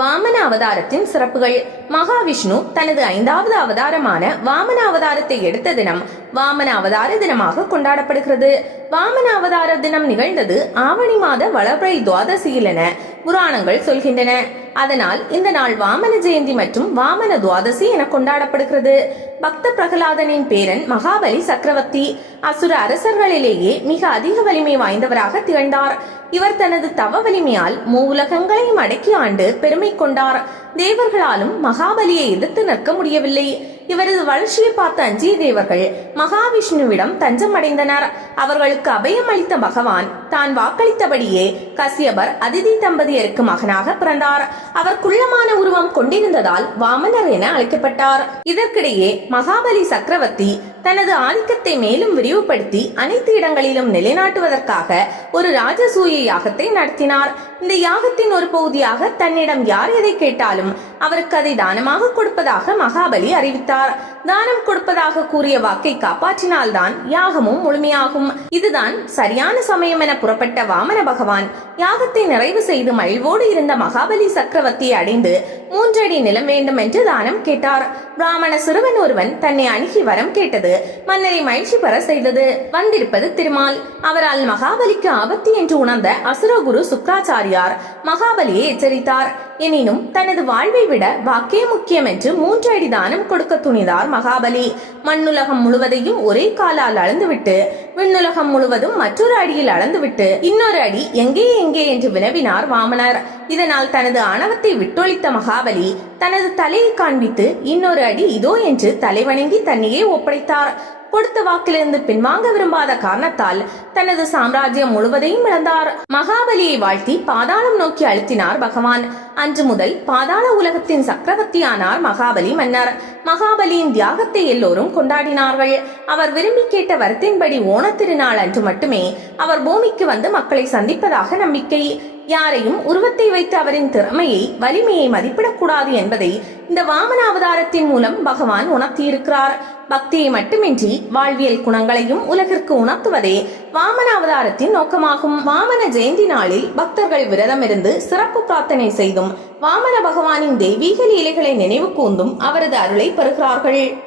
வாமன அவதாரத்தின் சிறப்புகள். மகாவிஷ்ணு தனது ஐந்தாவது அவதாரமான வாமன அவதாரத்தை எடுத்த தினம் வாமன அவதார தினமாக கொண்டாடப்படுகிறது. வாமன அவதார தினம் நிகழ்ந்தது ஆவணி மாத வளர்பிறை துவாதசியில் என புராணங்கள் சொல்கின்றன. அதனால் இந்த நாள் வாமன ஜெயந்தி மற்றும் வாமன துவாதசி என கொண்டாடப்படுகிறது. பக்த பிரகலாதனின் பேரன் மகாபலி சக்கரவர்த்தி அசுர அரசர்களிலேயே மிக அதிக வலிமை வாய்ந்தவராக திகழ்ந்தார். இவர் தனது தவ வலிமையால் மூவுலகங்களையும் அடக்கி ஆண்டு பெருமை கொண்டார். தேவர்களாலும் மகாபலியை எதிர்த்து நிற்க முடியவில்லை. இவரது வளர்ச்சியை பார்த்த அஞ்சிய தேவர்கள் மகாவிஷ்ணுவிடம் தஞ்சம் அடைந்தனர் அவர்களுக்கு அபயம் அளித்த பகவான் தான் வாக்களித்தபடியே கசியபர் அதிதி தம்பதியருக்கு மகனாக பிறந்தார். அவர் குள்ளமான உருவம் கொண்டிருந்ததால் வாமனர் என அழைக்கப்பட்டார். இதற்கிடையே மகாபலி சக்கரவர்த்தி தனது ஆதிக்கத்தை மேலும் விரிவுபடுத்தி அனைத்து இடங்களிலும் நிலைநாட்டுவதற்காக ஒரு ராஜசூய யாகத்தை நடத்தினார். இந்த யாகத்தின் ஒரு பகுதியாக தன்னிடம் யார் எதை கேட்டாலும் அவருக்கு அதை தானமாக கொடுப்பதாக மகாபலி அறிவித்தார். தானம் கொடுப்பதாக கூறிய வாக்கை காப்பாற்றினால்தான் யாகமும் முழுமையாகும். இதுதான் சரியான சமயம் என புறப்பட்ட வாமன பகவான். யாகத்தை நிறைவு செய்து மழிவோடு இருந்த மகாபலி சக்கரவர்த்தியை அடைந்து மூன்றடி நிலம் வேண்டும் என்று தானம் கேட்டார். பிராமண சிறுவன் ஒருவன் தன்னை அணுகி வரம் கேட்டது மன்னரை மகிழ்ச்சி பெற செய்தது. வந்திருப்பது திருமால். அவரால் மகாபலிக்கு ஆபத்து என்று உணர்ந்த அசுரகுரு சுக்ராச்சாரியார் மகாபலியை எச்சரித்தார். எனினும் தனது வாழ்வை விட வாக்கே முக்கியம் என்று மூன்று அடி தானம் கொடுக்க துணிதார் மகாபலி. மண்ணுலகம் முழுவதையும் ஒரே காலால் அளந்துவிட்டு விண்ணுலகம் முழுவதும் மற்றொரு அடியில் அளந்துவிட்டு இன்னொரு அடி எங்கே எங்கே என்று வினவினார் வாமனர். இதனால் தனது ஆணவத்தை விட்டொழித்த மகாபலி தனது தலையை காண்பித்து இன்னொரு அடி இதோ என்று தலைவணங்கி தன்னையே ஒப்படைத்தார். கொடுத்த வாக்கிலிருந்து பின்வாங்க விரும்பாத காரணத்தால் தனது சாம்ராஜ்யம் முழுவதையும் இழந்தார். மகாபலியை வாழ்த்தி பாதாளம் நோக்கி அழுத்தினார் பகவான். அன்று முதல் பாதாள உலகத்தின் சக்கரவர்த்தியானார் மகாபலி மன்னர். மகாபலியின் தியாகத்தை எல்லோரும் கொண்டாடினார்கள். அவர் விரும்பி கேட்ட வரத்தின்படி ஓணத்திருநாள் அன்று மட்டுமே அவர் பூமிக்கு வந்து மக்களை சந்திப்பதாக நம்பிக்கை. யாரையும் உருவத்தை வைத்து அவரின் திறமையை வலிமையை மதிப்பிடக்கூடாது என்பதை இந்த வாமன அவதாரத்தின் மூலம் பகவான் உணர்த்தியிருக்கிறார். பக்தியை மட்டுமின்றி வாழ்வியல் குணங்களையும் உலகிற்கு உணர்த்துவதே வாமன அவதாரத்தின் நோக்கமாகும். வாமன ஜெயந்தி நாளில் பக்தர்கள் விரதமிருந்து சிறப்பு பிரார்த்தனை செய்தும் வாமன பகவானின் தெய்வீக லீலைகளை நினைவு கூர்ந்தும் அவரது அருளை பெறுகிறார்கள்.